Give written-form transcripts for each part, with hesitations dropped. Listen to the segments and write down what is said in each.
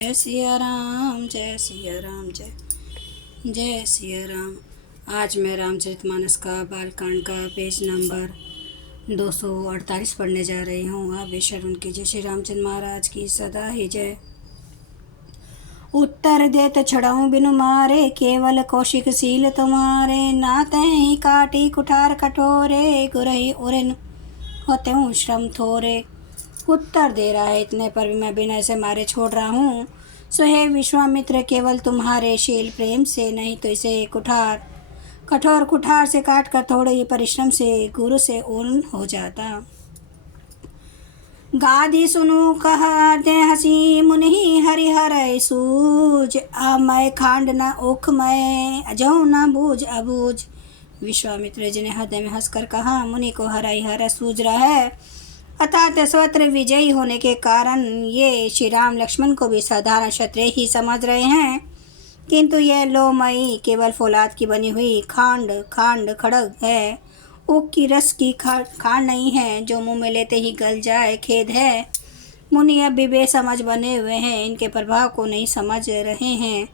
जय सिया राम, जय सिया राम, जय जय सिया राम। आज मैं रामचरितमानस का बालकांड का पेज नंबर 248 पढ़ने जा रही हूँ। आप शरण कीजिए। श्री रामचंद्र महाराज की सदा ही जय। उत्तर देत छड़ाऊँ बिनु मारे, केवल कौशिक सील तुम्हारे। नाते ही काटी कुठार कठोरे, गुरही उरिन होते हूँ श्रम थोरे। उत्तर दे रहा है, इतने पर भी मैं बिना इसे मारे छोड़ रहा हूँ। सो हे विश्वामित्र, केवल तुम्हारे शील प्रेम से, नहीं तो इसे कठोर कुठार से काट कर थोड़े ही परिश्रम से गुरु से ऊर्ण हो जाता। गादी सुनु कहा दे हसी मुनि, हरिहर सूज। मैं खांड न उख, मैं अजऊ न बूझ अबूझ। विश्वामित्र जी ने हृदय में हंसकर कहा, मुनि को हरिहर सूझ रहा है, अर्थात स्वत्र विजयी होने के कारण ये श्री राम लक्ष्मण को भी साधारण क्षत्रिय ही समझ रहे हैं। किंतु यह लोमयी केवल फौलाद की बनी हुई खांड खड़ग है। ऊख की रस की खांड नहीं है, जो मुंह में लेते ही गल जाए। खेद है, मुनि अब भी बेसमझ बने हुए हैं, इनके प्रभाव को नहीं समझ रहे हैं।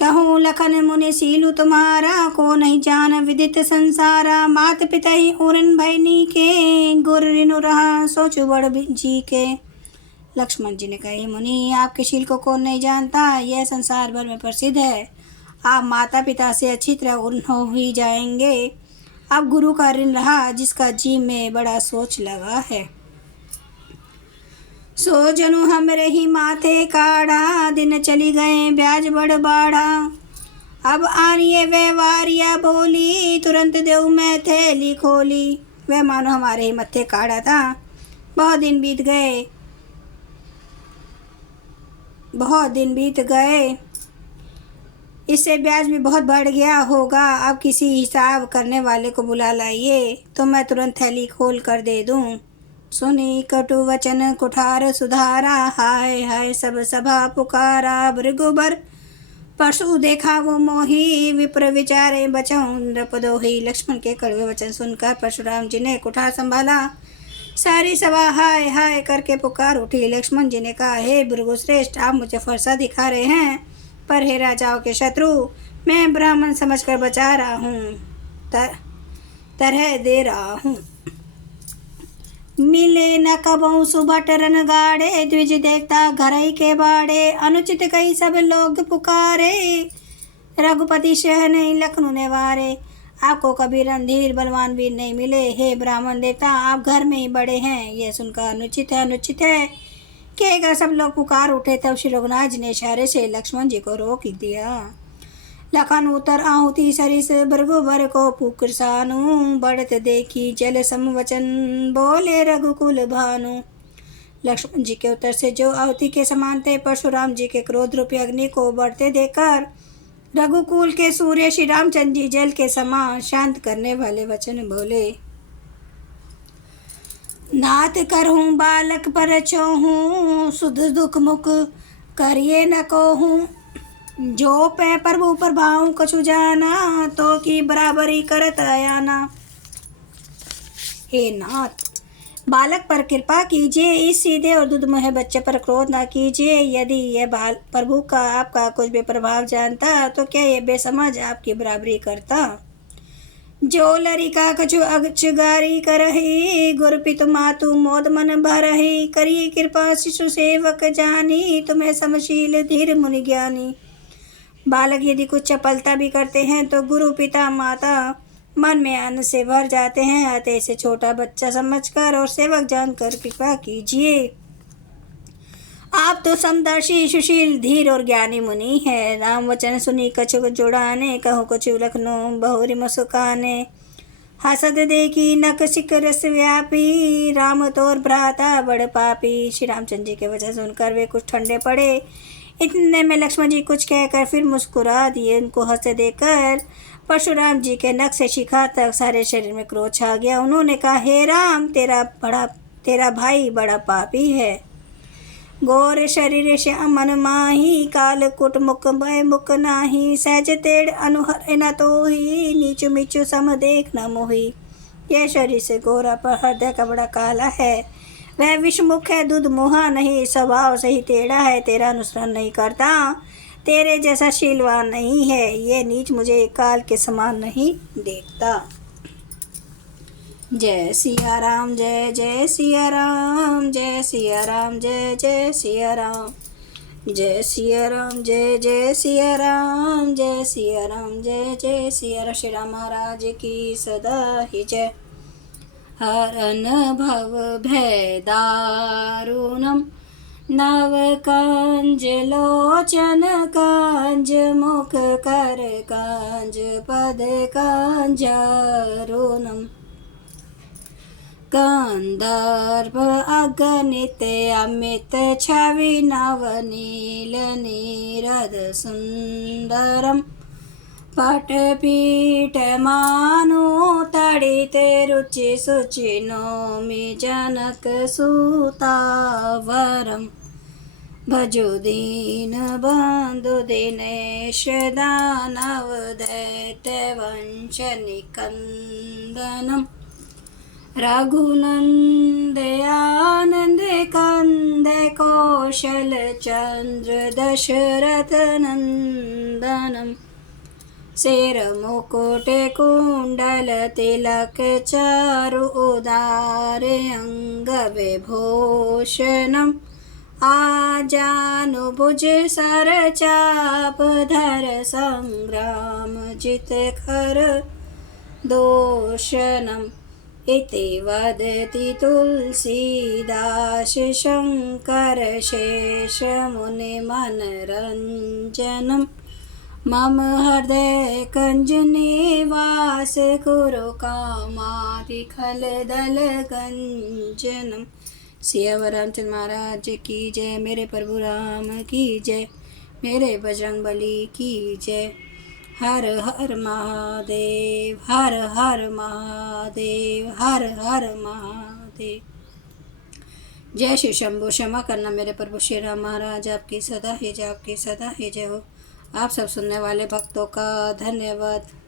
कहूँ लखन मुनि सीलु तुम्हारा, को नहीं जान विदित संसारा। मात पिता ही उरन भैनी के, गुर रिनु रहा सोचु बड़ जी के। लक्ष्मण जी ने कहा, मुनि आपके शील को कौन नहीं जानता, यह संसार भर में प्रसिद्ध है। आप माता पिता से अच्छी तरह उर्न हो ही जाएंगे। अब गुरु का ऋण रहा, जिसका जी में बड़ा सोच लगा है। सो जनु हमरे ही माथे काढ़ा, दिन चली गए ब्याज बड़ बाढ़ा। अब आनिए व्यवहारिया बोली, तुरंत देऊ मैं थैली खोली। वह मानो हमारे ही मत्थे काढ़ा था। बहुत दिन बीत गए, इससे ब्याज भी बहुत बढ़ गया होगा। अब किसी हिसाब करने वाले को बुला लाइए, तो मैं तुरंत थैली खोल कर दे दूं। सुनी कटु वचन कुठार सुधारा, हाय हाय सब सभा पुकारा। भृगुबर परसु देखा वो मोही, विप्र विचारे बचाऊं नृपदोही। लक्ष्मण के कड़वे वचन सुनकर परशुराम जी ने कुठार संभाला। सारी सभा हाय हाय करके पुकार उठी। लक्ष्मण जी ने कहा, हे भृगुश्रेष्ठ, आप मुझे फरसा दिखा रहे हैं, पर हे राजाओं के शत्रु, मैं ब्राह्मण समझकर बचा रहा हूँ, तरह दे रहा हूँ। मिले न कबहू सुभट रन गाड़े, द्विज देखता घरई के बाड़े। अनुचित कई सब लोग पुकारे, रघुपति शह नहीं लखनऊ ने वारे। आपको कभी रणधीर बलवान वीर नहीं मिले, हे ब्राह्मण देवता, आप घर में ही बड़े हैं। यह सुनकर अनुचित है कहेगा सब लोग पुकार उठे। तब श्री रघुनाथ जी ने इशारे से लक्ष्मण जी को रोक दिया। लखन उतर आहुति सरिस, भृगुबर को पुकृसानु। बढ़त देखी जल समवचन, बोले रघुकुल भानु। लक्ष्मण जी के उत्तर से जो आहुति के समान थे, परशुराम जी के क्रोध रूपी अग्नि को बढ़ते देखकर रघुकुल के सूर्य श्री रामचंद्र जी जल के समान शांत करने वाले वचन बोले। नाथ करहूँ बालक पर छोहूँ, सुध दुख मुख करिए न कोहूँ। जो पै प्रभु प्रभाव कछु जाना, तो की बराबरी करत आयाना। हे नाथ, बालक पर कृपा कीजिए, इस सीधे और दुधमुहे बच्चे पर क्रोध ना कीजिए। यदि यह प्रभु का आपका कुछ भी प्रभाव जानता, तो क्या यह बेसमझ आपकी बराबरी करता। जो लरिका कछु अगचगारी करही, गुरपित मातु मोद मन भरही। करिए कृपा शिशु सेवक जानी, तुम्हें समशील धीर मुनि ज्ञानी। बालक यदि कुछ चपलता भी करते हैं, तो गुरु पिता माता मन में अन्न से भर जाते हैं। अतः इसे छोटा बच्चा समझकर और सेवक जानकर कृपा कीजिए। आप तो समदर्शी सुशील धीर और ज्ञानी मुनि है। राम वचन सुनी कछु जुड़ाने, कहूँ कछु लखनऊ बहुरी मुस्काने। हसद देखी नक शिखरस व्यापी, राम तोर भ्राता बड़ पापी। श्री रामचंद्र जी के वचन सुनकर वे कुछ ठंडे पड़े। इतने में लक्ष्मण जी कुछ कहकर फिर मुस्कुरा दिए। उनको हंसते देखकर परशुराम जी के नख से शिखा तक सारे शरीर में क्रोध छा गया। उन्होंने कहा, हे राम, तेरा भाई बड़ा पापी है। गोर शरीर श्याम मन माही, काल कुट मुख भय मुख नाही। सहज तेड़ अनुहर न तोही, नीचु मीचु सम देख न मोही। यह शरीर से गोरा पर हृदय का बड़ा काला है। वह विषमुख है, दूध मुहा नहीं, स्वभाव से ही टेढ़ा है, तेरा अनुसरण नहीं करता, तेरे जैसा शीलवान नहीं है, ये नीच मुझे काल के समान नहीं देखता। जय सिया राम, जय जय सिया राम, जय सिया राम, जय जय सिया राम, जय सिया राम, जय जय सिया राम, जय सिया राम, जय जय सिया राम। श्री राम महाराज की सदा ही जय। हरन भव भय दारुणम, नव कांज लोचन कांज, मुख कर कांज, पद कांजारुणम, गंधर्व अगणित अमित छवि, नवनील नीरद सुंदरम, पटपीठ मानो तड़ित रुचि शुचि, नौमि जनक सुतावरम, भजो दीन बंधु दिनेश, दानव दैत्य वंश निकंदनम, रघुनंद आनंद कंद, कौशल चंद्र दशरथ नंदनम, शेर मुकुट कुंडल तिलक, चारु उदार अंग विभूषणम, आजानुभुज सर चाप धर, संग्राम जित खर दोषणम, इति वदति तुलसीदास, शंकर शेष मुनि मनरंजनम, मम हृदय कंज निवास, कुरु कामादि खल दल गंजनम। सियावर रामचंद्र महाराज की जय, मेरे प्रभु राम की जय, मेरे बजरंग बली की जय। हर हर महादेव, हर हर महादेव, हर हर महादेव। जय श्री शंभु। क्षमा करना मेरे प्रभु श्री राम महाराज, आपकी सदा ही जय, आपकी सदा ही जय हो। आप सब सुनने वाले भक्तों का धन्यवाद।